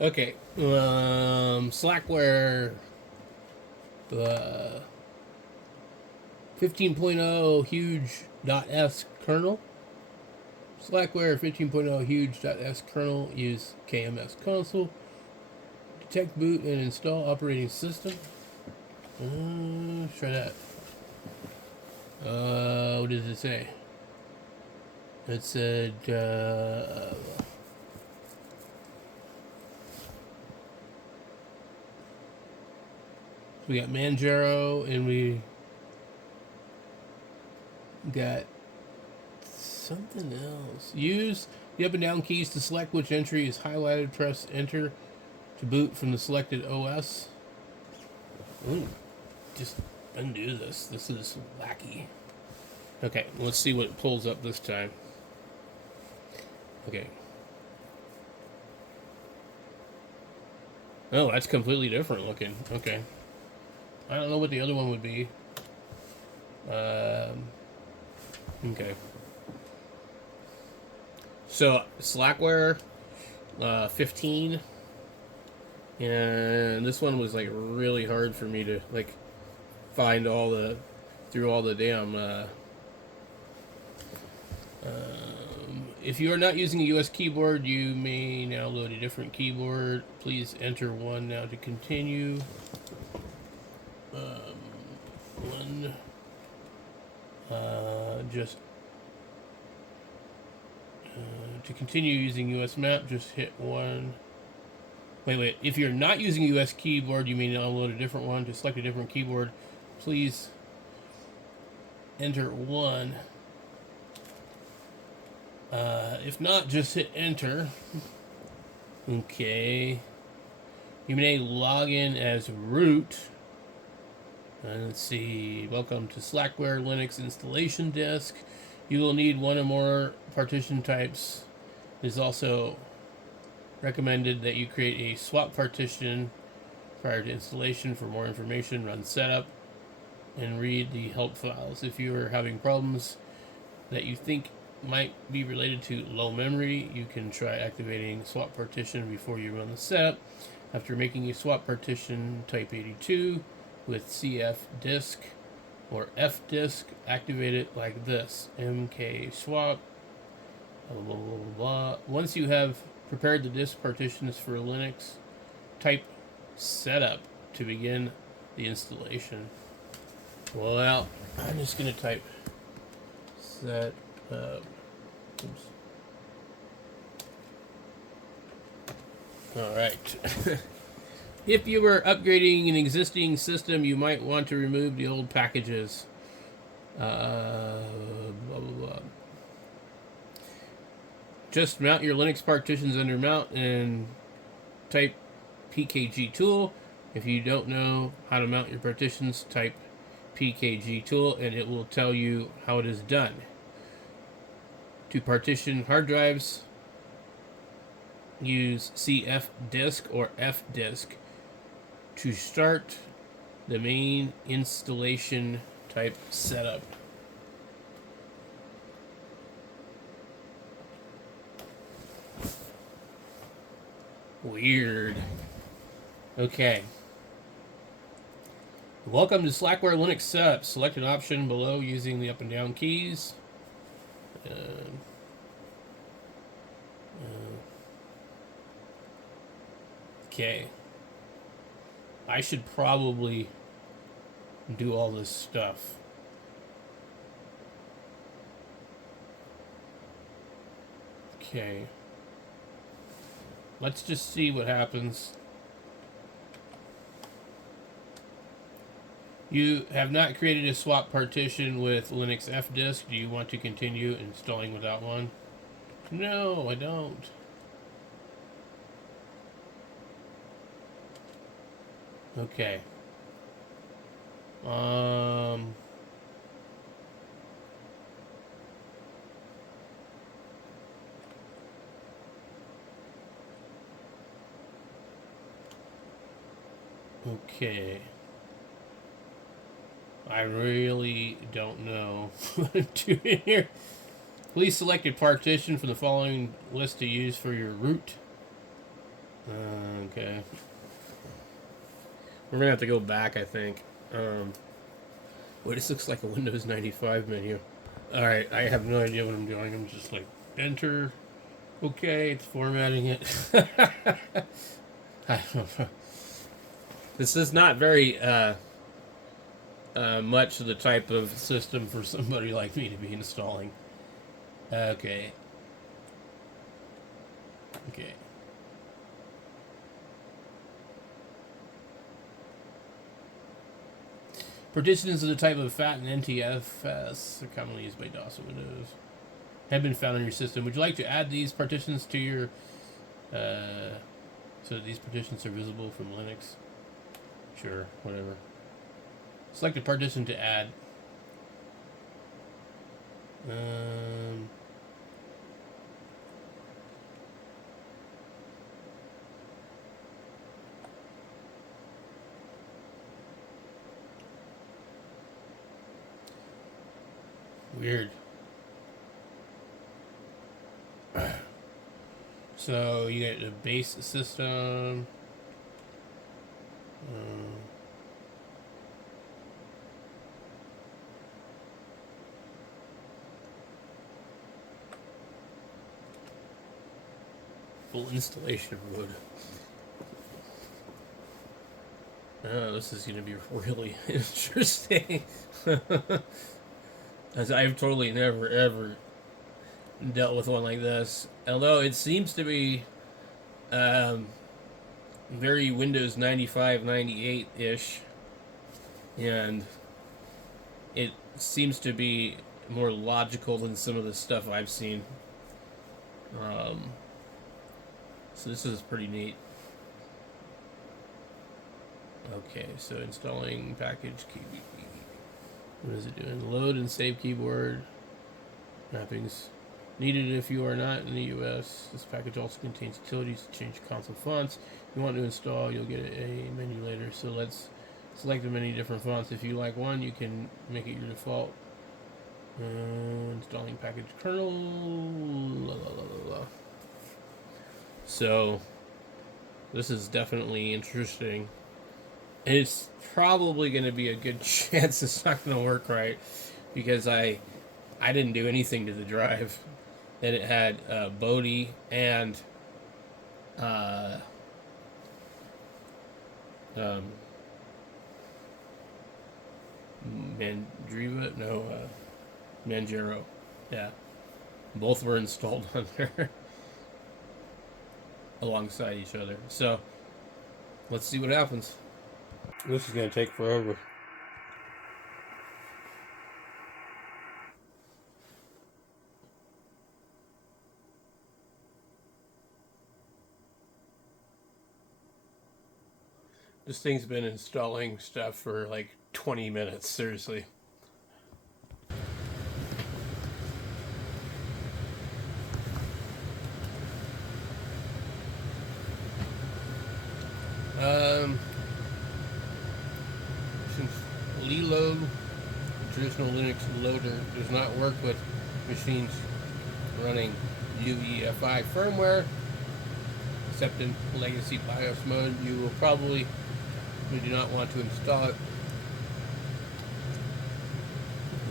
Okay. Slackware uh, 15.0 huge.s kernel. Slackware 15.0 huge.s kernel. Use KMS console. Detect boot and install operating system. Try that. What does it say? It said, we got Manjaro and we got something else. Use the up and down keys to select which entry is highlighted. Press enter to boot from the selected OS. Ooh, just undo this. This is wacky. Okay, let's see what it pulls up this time. Okay. Oh, that's completely different looking. Okay. I don't know what the other one would be. Okay. So, Slackware 15. And this one was like really hard for me to like find all the through all the damn if you are not using a US keyboard, you may now load a different keyboard. Please enter one now to continue. One. Just to continue using US map, just hit one. Wait. If you're not using a US keyboard, you may now load a different one. To select a different keyboard, please enter one. If not, just hit enter. Okay. You may log in as root. And let's see. Welcome to Slackware Linux installation disk. You will need one or more partition types. It is also recommended that you create a swap partition prior to installation. For more information, run setup and read the help files. If you are having problems that you think might be related to low memory, you can try activating swap partition before you run the setup. After making a swap partition, type 82 with CF disk or F disk, activate it like this: MK swap, blah, blah, blah, blah. Once you have prepared the disk partitions for Linux, type setup to begin the installation. Well, I'm just going to type set up. Oops. All right. If you were upgrading an existing system, you might want to remove the old packages. Blah, blah, blah. Just mount your Linux partitions under mount and type PKG tool. If you don't know how to mount your partitions, type PKG tool and it will tell you how it is done. To partition hard drives, use CF disk or F disk. To start the main installation, type setup. Weird. Okay. Welcome to Slackware Linux Setup. Select an option below using the up and down keys. Okay. I should probably do all this stuff. Okay. Let's just see what happens. You have not created a swap partition with Linux F disk. Do you want to continue installing without one? No, I don't. Okay. Okay. I really don't know what I'm doing here. Please select a partition from the following list to use for your root. Okay. We're gonna have to go back, I think. Wait, this looks like a Windows 95 menu. Alright, I have no idea what I'm doing. I'm just like, enter. Okay, it's formatting it. I don't know. This is not very much the type of system for somebody like me to be installing. Okay. Okay. Partitions of the type of FAT and NTFS are commonly used by DOS and Windows. Have been found in your system. Would you like to add these partitions to your... so these partitions are visible from Linux? Sure, whatever. Select a partition to add. Weird. So you get the base system. Full installation mode. Oh, this is going to be really interesting. As I've totally never ever dealt with one like this. Although it seems to be very Windows 95, 98-ish. And it seems to be more logical than some of the stuff I've seen. So this is pretty neat. Okay, so installing package key. What is it doing? Load and save keyboard. Mappings needed if you are not in the US. This package also contains utilities to change console fonts. If you want to install, you'll get a menu later. So let's select the many different fonts. If you like one, you can make it your default. Installing package kernel. La, la, la, la, la. So this is definitely interesting. And it's probably going to be a good chance it's not going to work right, because I didn't do anything to the drive. And it had Bodhi and Mandriva? No, Manjaro. Yeah. Both were installed on there alongside each other. So let's see what happens. This is going to take forever. This thing's been installing stuff for like 20 minutes, seriously. Since Lilo, traditional Linux loader, does not work with machines running UEFI firmware, except in legacy BIOS mode, you do not want to install it.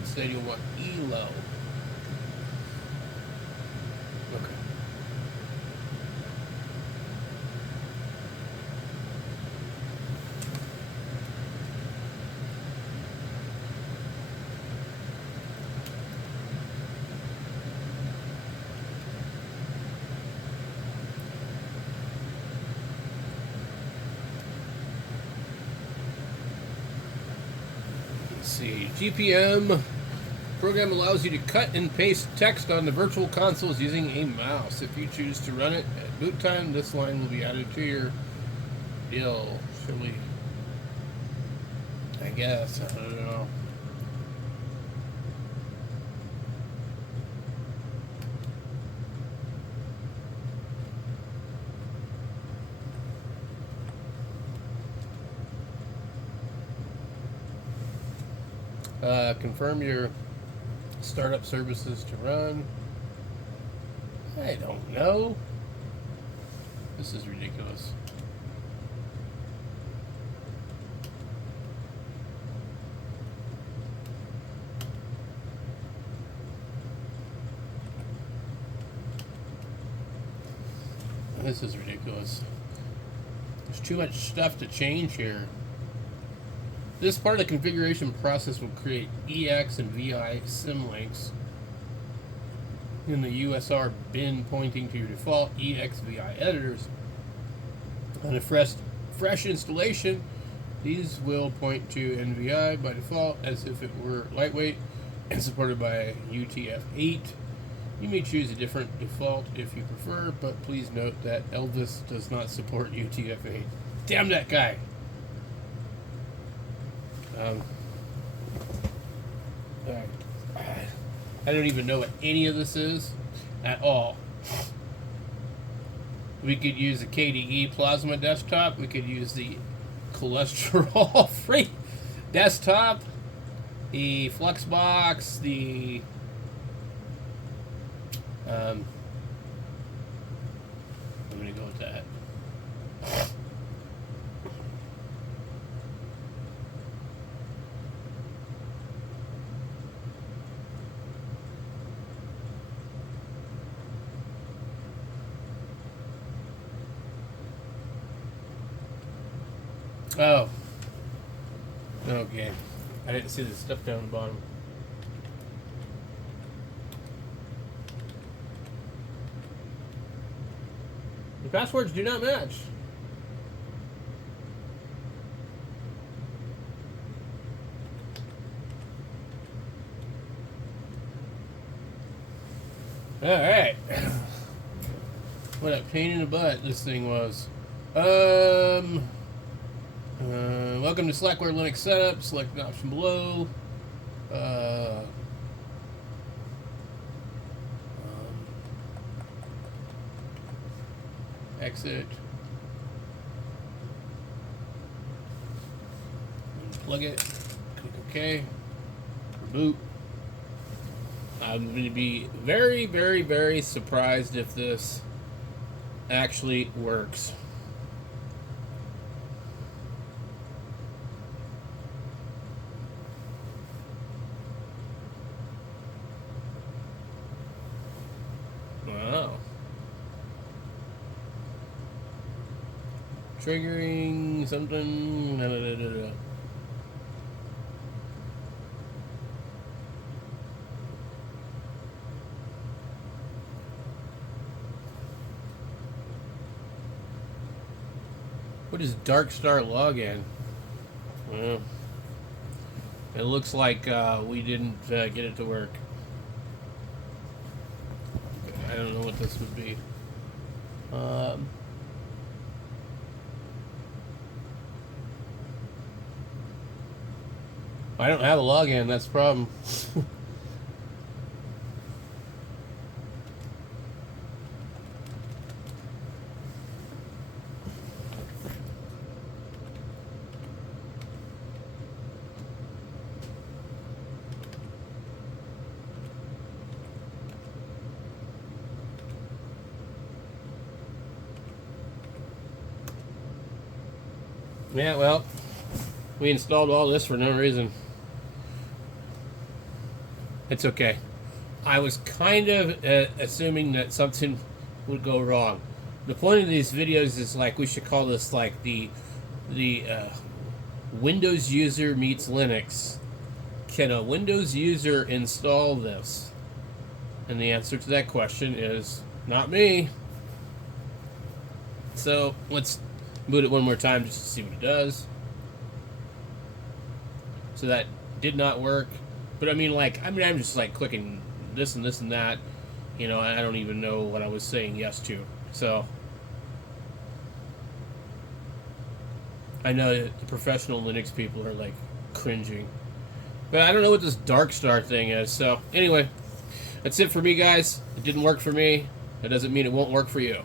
Instead, you'll want ELO. Okay. See, GPM program allows you to cut and paste text on the virtual consoles using a mouse. If you choose to run it at boot time, this line will be added to your deal. Should we? I guess. I don't know. Confirm your startup services to run. I don't know. This is ridiculous. This is ridiculous. There's too much stuff to change here. This part of the configuration process will create EX and VI symlinks in the USR bin pointing to your default EX VI editors. On a fresh installation, these will point to NVI by default as if it were lightweight and supported by UTF-8. You may choose a different default if you prefer, but please note that Elvis does not support UTF-8. Damn that guy! I don't even know what any of this is at all. We could use a KDE Plasma desktop. We could use the cholesterol-free desktop, the Fluxbox, the I'm gonna go with that. Oh. Okay. I didn't see the stuff down the bottom. The passwords do not match. Alright. What a pain in the butt this thing was. Welcome to Slackware Linux Setup. Select an option below. Exit. Plug it. Click OK. Reboot. I'm going to be very, very, very surprised if this actually works. Wow. Triggering something. What is Darkstar login? Well, it looks like we didn't get it to work. I don't know what this would be. I don't have a login, that's the problem. Yeah, well, we installed all this for no reason. It's okay. I was kind of assuming that something would go wrong. The point of these videos is like we should call this like the Windows user meets Linux. Can a Windows user install this? And the answer to that question is not me. So let's boot it one more time just to see what it does. So that did not work. But I'm just like clicking this and this and that. You know, I don't even know what I was saying yes to. So I know that the professional Linux people are like cringing. But I don't know what this Darkstar thing is. So anyway, that's it for me, guys. It didn't work for me. That doesn't mean it won't work for you.